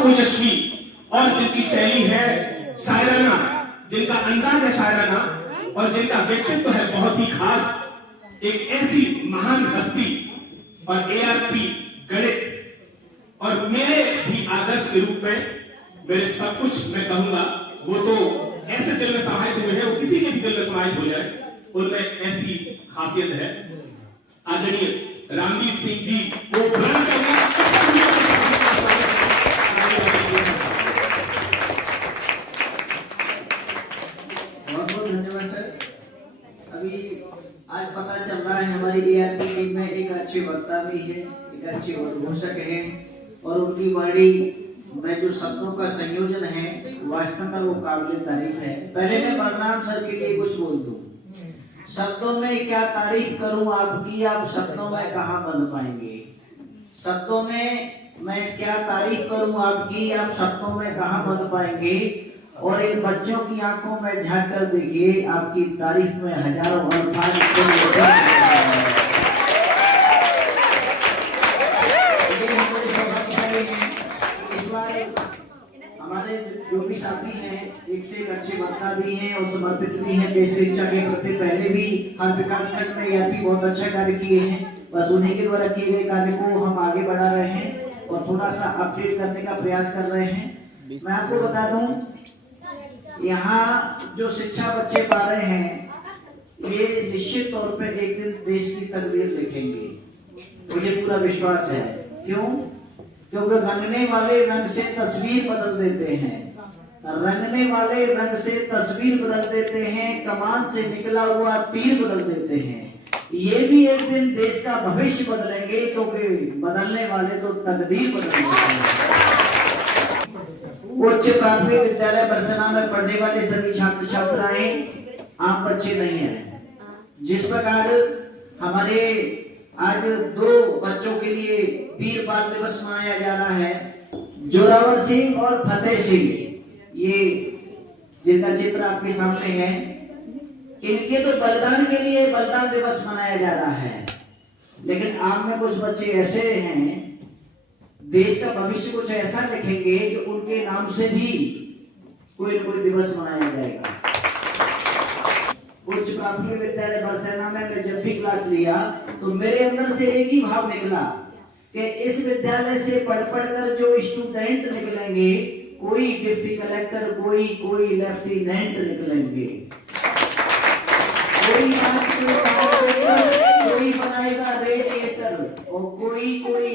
बहुत ओजस्वी और जिनकी शैली है शायराना, जिनका अंदाज है शायराना और जिनका व्यक्तित्व है बहुत ही खास, एक ऐसी महान हस्ती और एआरपी गणित और मेरे भी आदर्श के रूप में मेरे सब कुछ मैं कहूंगा वो तो ऐसे दिल में समाहित हुए हैं, वो किसी के भी दिल में समाहित हो जाए, उनमें ऐसी खासियत है। आदरणीय रामवीर सिंह जी को बुलंद करना। बहुत बहुत धन्यवाद सर। अभी आज पता चल रहा है हमारी एआरपी टीम में एक अच्छे वक्ता भी है, एक अच्छे उद्घोषक है और उनकी वाणी में जो शब्दों का संयोजन है वास्तव में वो काबिल तारीफ है। पहले मैं बलराम सर के लिए कुछ बोल दूं। शब्दों में क्या तारीफ करूं आपकी, आप शब्दों में कहां बन पाएंगे। शब्दों में मैं क्या तारीफ करूं आपकी, आप शब्दों में कहां बन पाएंगे। और इन बच्चों की आंखों में झांक कर देखिए, आपकी तारीफ में हजारों हमारे जो भी साथी हैं एक से एक अच्छे वक्ता भी हैं और समर्पित भी हैं। देश शिक्षा के प्रति पहले भी हर विकास खंड में यह भी बहुत अच्छा कार्य किए हैं। बस उन्हीं के द्वारा किए गए कार्य को हम आगे बढ़ा रहे हैं और थोड़ा सा अपडेट करने का प्रयास कर रहे हैं। मैं आपको बता दूं, यहाँ जो शिक्षा बच्चे पा रहे हैं ये निश्चित तौर पे एक दिन देश की तकदीर लिखेंगे, मुझे पूरा विश्वास है। क्यों? क्योंकि रंगने वाले रंग से तस्वीर बदल देते हैं, रंगने वाले रंग से तस्वीर बदल देते हैं, कमान से निकला हुआ तीर बदल देते हैं। ये भी एक दिन देश का भविष्य बदलेंगे, क्योंकि बदलने वाले तो तकदीर बदल देते हैं। उच्च प्राथमिक विद्यालय बरसना में पढ़ने वाले सभी छात्र छात्राएं आम बच्चे नहीं हैं। जिस प्रकार हमारे आज 2 बच्चों के लिए वीर बाल दिवस मनाया जा रहा है, जोरावर सिंह और फतेह सिंह, ये जिनका चित्र आपके सामने है, इनके तो बलिदान के लिए बलिदान दिवस मनाया जा रहा है। लेकिन आप में कुछ बच्चे ऐसे हैं, देश का भविष्य कुछ ऐसा लिखेंगे कि उनके नाम से भी कोई न कोई दिवस मनाया जाएगा। उच्च प्राथमिक विद्यालय बरसेना में मैं जब भी क्लास लिया तो मेरे अंदर से एक ही भाव निकला कि इस विद्यालय से पढ़ कर जो स्टूडेंट निकलेंगे, कोई डिप्टी कलेक्टर, कोई लेफ्टिनेंट निकलेंगे, कोई बनाएगा रेडिएटर और कोई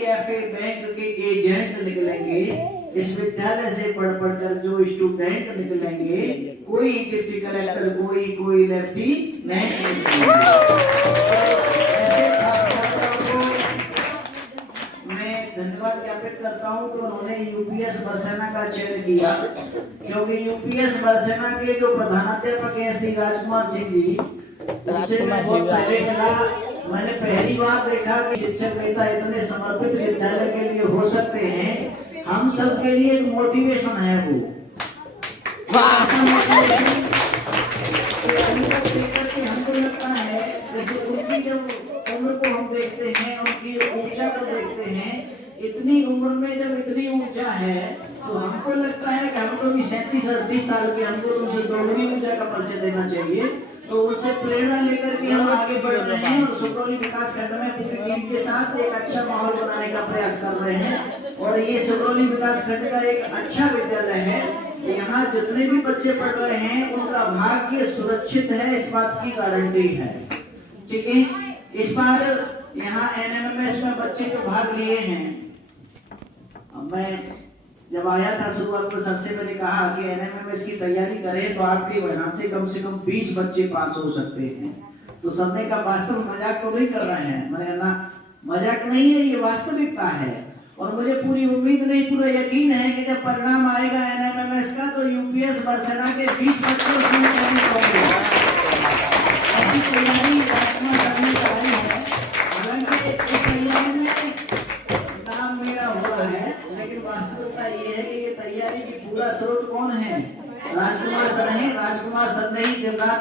एफए बैंक के एजेंट निकलेंगे। इस विद्यालय से पढ़ कर जो स्टूडेंट निकलेंगे, कोई डिप्टी कलेक्टर, कोई लेफ्टिनेंट निकलेंगे। मैं धन्यवाद ज्ञापित करता हूं कि उन्होंने यूपीएस बरसेना का चयन किया, क्योंकि यूपीएस बरसेना के जो प्रधानाध्यापक हैं श्री राजकुमार सिंह जी, उनसे मैं बहुत पहले मिला। मैंने पहली बार देखा कि शिक्षक नेता इतने समर्पित विद्यालय के लिए हो सकते हैं। हम सब के लिए एक मोटिवेशन है वो। हमको लगता है जैसे उनकी जब उम्र को हम देखते हैं, उनकी ऊर्जा को देखते हैं, इतनी उम्र में जब इतनी ऊर्जा है तो हमको लगता है कि हमको भी 37-38 साल के, हमको उनसे दोगुनी ऊर्जा का परिचय देना चाहिए। तो उनसे प्रेरणा लेकर के हम आगे बढ़ रहे हैं और सुगौली विकास खंड में पूरी टीम के साथ एक अच्छा माहौल बनाने का प्रयास कर रहे हैं। और ये सुगौली विकास खंड का एक अच्छा विद्यालय है। यहाँ जितने भी बच्चे पढ़ रहे हैं उनका भाग्य सुरक्षित है, इस बात की गारंटी है। ठीक है, इस बार यहाँ एनएमएमएस में बच्चे जो भाग लिए हैं, मैं जब आया था शुरुआत में सबसे मैंने कहा कि एनएमएमएस की तैयारी करें तो आपके यहाँ से कम 20 बच्चे पास हो सकते हैं। तो सबने का वास्तव मजाक तो नहीं कर रहे हैं, मैंने ना मजाक नहीं है, ये वास्तविकता है। और मुझे पूरी उम्मीद नहीं, पूरा यकीन है कि जब परिणाम आएगा एनएमएमएस का तो यूपीएस बरसेना के 20 बच्चों ऐसी तैयारी राजकुमार करने जा रही है। हालांकि इस तैयारी में नाम मेरा हुआ है, लेकिन वास्तविकता ये है कि ये तैयारी की पूरा स्रोत कौन है? राजकुमार सर हैं। राजकुमार सर ने ही दिन रात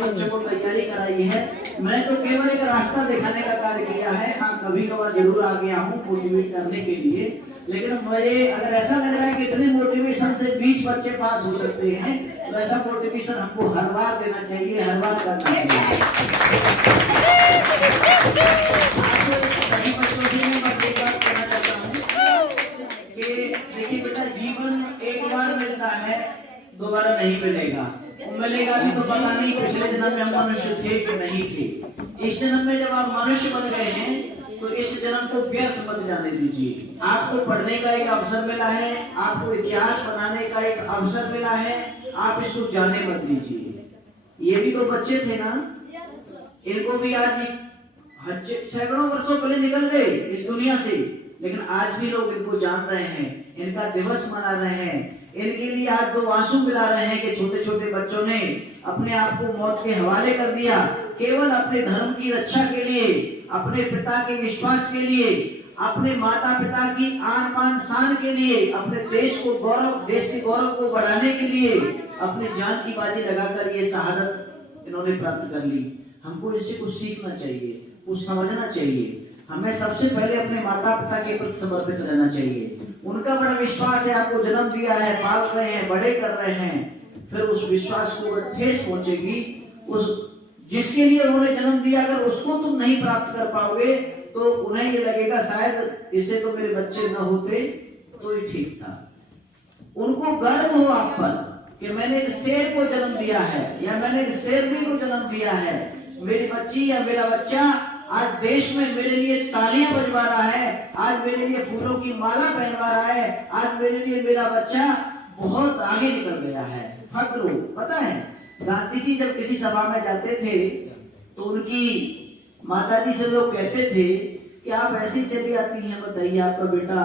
बच्चों को तैयारी कराई है। मैं तो केवल एक रास्ता दिखाने का कार्य किया है। हाँ, कभी कभार जरूर आ गया हूँ मोटिवेट करने के लिए, लेकिन मुझे अगर ऐसा लग रहा है कि इतने मोटिवेशन से 20 बच्चे पास हो सकते हैं, तो ऐसा मोटिवेशन हमको हर बार देना चाहिए, हर बार करना चाहिए। सभी बच्चों से मैं बस एक बात कहना चाहता हूँ कि देखिए बेटा, जीवन एक बार मिलता है, दोबारा नहीं मिलेगा। मिलेगा भी तो पता नहीं पिछले जन्म में हम मनुष्य थे कि नहीं थे। इस जन्म में जब आप मनुष्य बन गए हैं तो इस जन्म को व्यर्थ मत जाने दीजिए। आपको पढ़ने का एक अवसर मिला है, आपको इतिहास बनाने का एक अवसर मिला है, आप इसको जाने मत दीजिए। ये भी तो बच्चे थे ना, इनको भी आज सैकड़ों वर्षों पहले निकल गए इस दुनिया से, लेकिन आज भी लोग इनको जान रहे हैं, इनका दिवस मना रहे हैं, इनके लिए आज दो आंसू मिला रहे हैं कि छोटे छोटे बच्चों ने अपने आप को मौत के हवाले कर दिया, केवल अपने धर्म की रक्षा के लिए, अपने पिता के विश्वास के लिए, अपने माता पिता की आन बान शान के लिए, अपने देश को गौरव, देश के गौरव को बढ़ाने के लिए अपने जान की बाजी लगाकर ये शहादत इन्होंने प्राप्त कर ली। हमको इससे कुछ सीखना चाहिए, कुछ समझना चाहिए। हमें सबसे पहले अपने माता पिता के प्रति समर्पित रहना चाहिए। उनका बड़ा विश्वास है, आपको जन्म दिया है, पाल रहे हैं, बड़े कर रहे हैं, फिर उस विश्वास को ठेस पहुंचेगी। उस जिसके लिए उन्होंने जन्म दिया, अगर उसको तुम नहीं प्राप्त कर पाओगे तो उन्हें ये लगेगा शायद इससे तो मेरे बच्चे न होते तो ही ठीक था। उनको गर्व हो आप पर कि मैंने एक शेर को जन्म दिया है, या मैंने एक शेरनी को जन्म दिया है। मेरी बच्ची या मेरा बच्चा आज देश में मेरे लिए तालियां बजवा रहा है, आज मेरे लिए फूलों की माला पहनवा रहा है, आज मेरे लिए मेरा बच्चा बहुत आगे निकल गया है। फक्र हो। पता है गांधी जी जब किसी सभा में जाते थे तो उनकी माताजी से लोग कहते थे कि आप ऐसी चली आती हैं, बताइए आपका बेटा,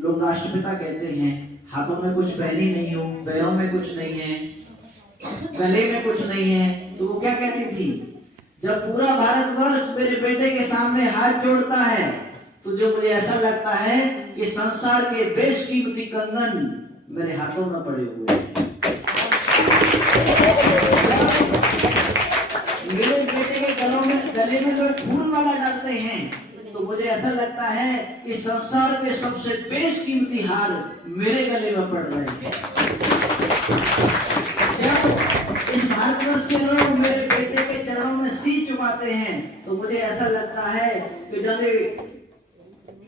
लोग राष्ट्रपिता कहते हैं, हाथों में कुछ पहनी नहीं हो, पैरों में कुछ नहीं है, गले में कुछ नहीं है। तो वो क्या कहती थी, जब पूरा भारतवर्ष मेरे बेटे के सामने हाथ जोड़ता है तो जो मुझे ऐसा लगता है कि संसार के बेशकीमती कंगन मेरे हाथों में पड़े हुए हैं। मेरे बेटे के गले में लोग फूल माला डालते हैं तो मुझे ऐसा लगता है कि संसार के सबसे बेशकीमती हार मेरे गले में पड़ रहे हैं। जब इस भारतवर्ष के लोग मेरे बेटे के चरणों में शीश झुकाते हैं तो मुझे ऐसा लगता है कि जब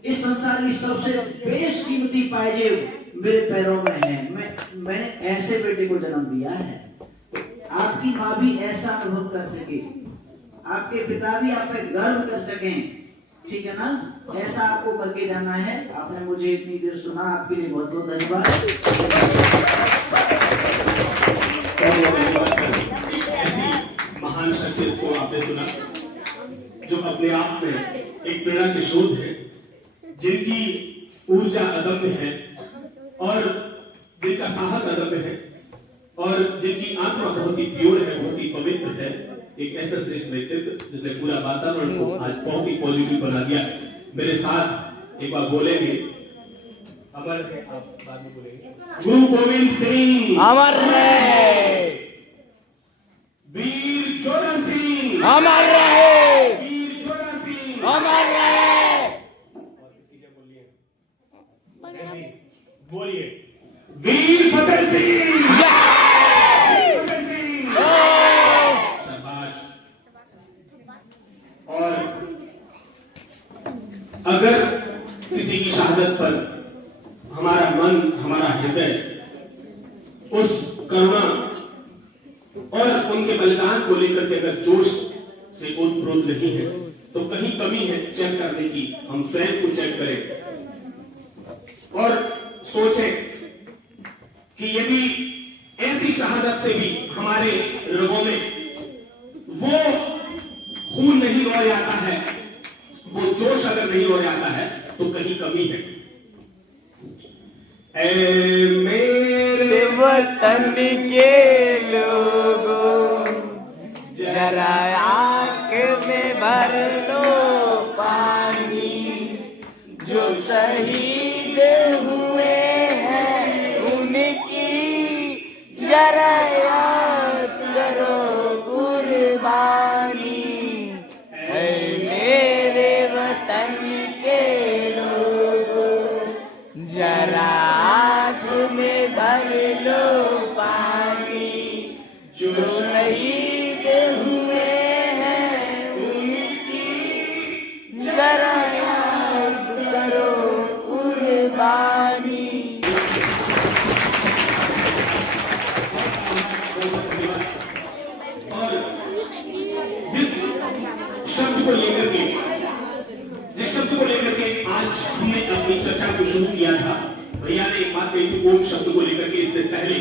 इस संसार की सबसे बेशकीमती पायजेब मेरे पैरों में है। मैंने ऐसे बेटे को जन्म दिया है। आपकी माँ भी ऐसा अनुभव कर सके, आपके पिता भी आप पे गर्व कर सकें, ठीक है ना? ऐसा आपको करके जाना है। आपने मुझे इतनी देर सुना, आपके लिए बहुत बहुत धन्यवाद। ऐसी महान शख्सियत को आपने सुना जो अपने आप में एक प्रेरणा के स्रोत है, जिनकी ऊर्जा अदम्य है और जिनका साहस अदम्य है और जिनकी आत्मा बहुत ही प्योर है, बहुत ही पवित्र है। एक ऐसा श्रेष्ठ व्यक्तित्व जिसने पूरा वातावरण को आज बहुत ही पॉजिटिव बना दिया। मेरे साथ एक बार बोलेंगे, अमर है, आप बाद में बोलेंगे। गुरु गोविंद सिंह अमर रहे, वीर जोरा सिंह अमर रहे, वीर जोरा सिंह अमर रहे। और किसी क्या बोलिए, बोलिए वीर फतेह सिंह, वीर फतेह सिंह। शाबाश। और अगर किसी की शहादत पर हमारा मन, हमारा हृदय उस करुणा और उनके बलिदान को लेकर के अगर जोश से ओतप्रोत नहीं है तो कहीं कमी है। चेक करने की, हम स्वयं को चेक करें और सोचें कि यदि ऐसी शहादत से भी हमारे रगों में वो खून नहीं रह जाता है, वो जोश अगर नहीं रह जाता है तो कहीं कमी है। ऐ मेरे वतन के लोगों, जरा आंख में भर लो पानी, जो शहीद हुए हैं उनकी जरा याद करो कुर्बानी। ऐ मेरे वतन के लोगों, में भर लो पानी, जो शहीद हुए हैं उनकी जरा याद करो कुर्बानी। और जिस शब्द को लेकर के आज हमने अपनी चर्चा को शुरू किया था, भैया ने एक बात कही थी ओम शब्द को लेकर के इससे पहले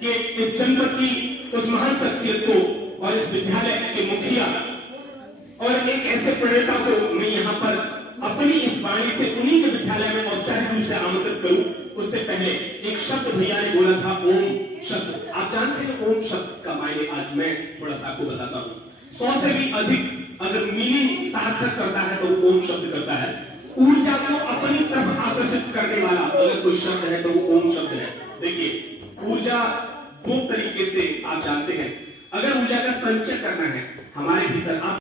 कि इस जनपद की उस महान शख्सियत को और इस विद्यालय के मुखिया और एक ऐसे प्रेरणा को मैं यहाँ पर अपनी इस वाणी से उन्हीं के विद्यालय में औपचारिक रूप से आमंत्रित करूं, उससे पहले एक शब्द भैया ने बोला था ओम शब्द। आप जानते हैं ओम शब्द का मायने आज मैं थोड़ा सा आपको बताता हूं। 100 से भी अधिक अगर मीनिंग सार्थक करता है तो वो ओम शब्द करता है। ऊर्जा को अपनी तरफ आकर्षित करने वाला अगर कोई शब्द है तो वो ओम शब्द है। देखिए ऊर्जा दो तरीके से आप जानते हैं, अगर ऊर्जा का संचय करना है हमारे भीतर, आप